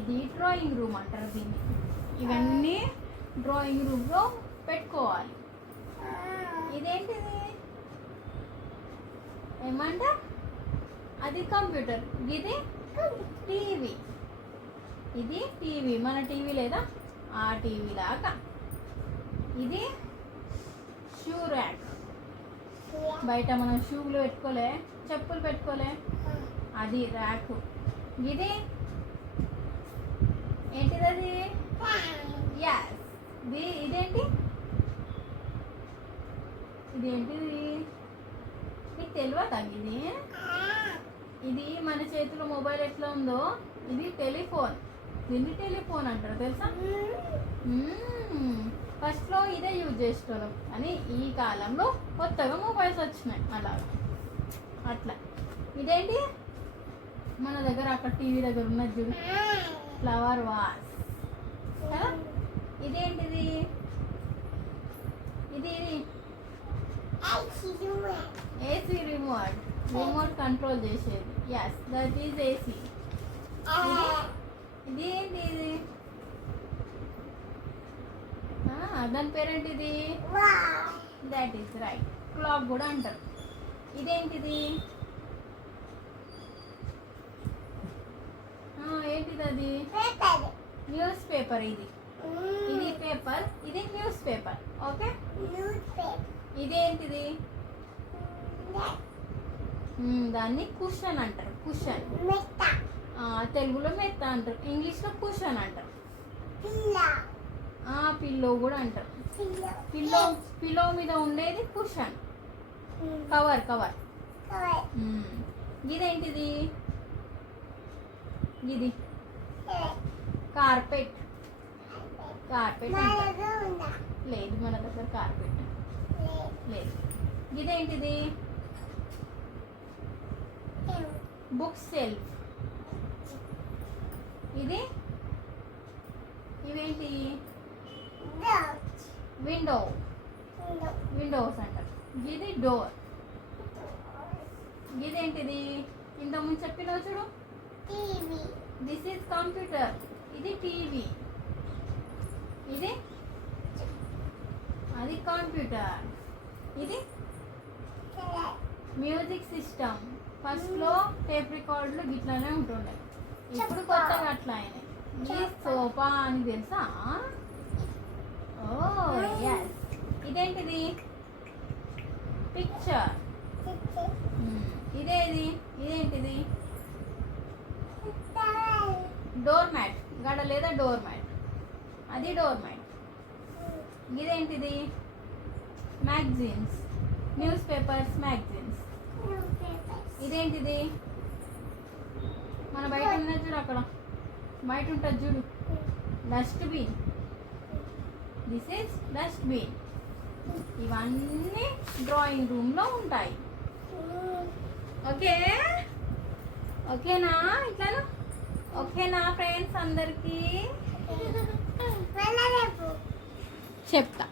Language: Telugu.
ఇది డ్రాయింగ్ రూమ్ అంటారు దీన్ని. ఇవన్నీ డ్రాయింగ్ రూమ్లో పెట్టుకోవాలి. ఇదేంటిది ఏమంట? అది కంప్యూటర్. ఇది టీవీ. ఇది టీవీ, మన టీవీ లేదా ఆ టీవీ లాగా. ఇది షూ ర్యాక్. బయట మనం షూలు పెట్టుకోలే, చెప్పులు పెట్టుకోలే, అది ర్యాక్. ఇది ఏంటిది? అది యాస్. ఇదేంటి? ఇదేంటిది? మీకు తెలియదా ఇది? ఇది మన చేతిలో మొబైల్ ఎట్లా ఉందో ఇది టెలిఫోన్. దీన్ని టెలిఫోన్ అంటారు తెలుసా? ఫస్ట్లో ఇదే యూజ్ చేసేటోళ్ళం, కానీ ఈ కాలంలో కొత్తగా మొబైల్స్ వచ్చినాయి అలాగా అట్లా. ఇదేంటి? మన దగ్గర అక్కడ టీవీ దగ్గర ఉన్నది చూడు, ఫ్లవర్ వాస్ కదా. ఇదేంటిది? ఇది ఏసీ రిమోట్. రిమోట్ కంట్రోల్ చేసేది. Yes, that is AC. ఇది ఏంటి? ఇది దాని పేరేంటిది? దట్ ఈస్ రైట్, క్లాక్ కూడా అంటారు. ఇదేంటిది? ఏంటిది? అది న్యూస్ పేపర్. ఇది పేపర్, ఇది న్యూస్ పేపర్. ఓకే. ఇదేంటిది? దాన్ని కుషన్ అంటారు. కుషన్ తెలుగులో మెత్త అంటారు, ఇంగ్లీష్లో కుషన్ అంటారు. పిల్లో కూడా అంటారు. పిల్లో మీద ఉండేది కుషన్. కవర్. ఇదేంటిది? ఇది కార్పెట్. లేదు, మన దగ్గర కార్పెట్ లేదు. ఇదేంటిది? Book self. ఇవేంటి? విండోస్ అంటారు. ఇది డోర్. ఇదేంటిది? ఇంతకుముందు చెప్పినావు చూడు, దిస్ ఈజ్ కంప్యూటర్. ఇది టీవీ. అది కంప్యూటర్. ఇది మ్యూజిక్ సిస్టమ్. ఫస్ట్లో టేప్ రికార్డులు గిట్లానే ఉంటుండే, ఇప్పుడు కొత్తగా అట్లా అయినాయి. ఇది సోఫా అని తెలుసా? Oh yes. ఇదేంటిది? పిక్చర్. ఇదేంటిది? Doormat. గడ లేదా డోర్ మ్యాట్, అది డోర్ మ్యాట్. ఇదేంటిది? మ్యాగజైన్స్. Newspapers, magazines. ఇదేంటిది? మన బయట ఉన్నది చూడు, అక్కడ బయట ఉంటుంది చూడు, డస్ట్బిన్. This is dustbin. ఇవన్నీ డ్రాయింగ్ రూమ్లో ఉంటాయి. ఓకేనా? ఇట్లాను ఓకేనా ఫ్రెండ్స్ అందరికీ? చెప్తా.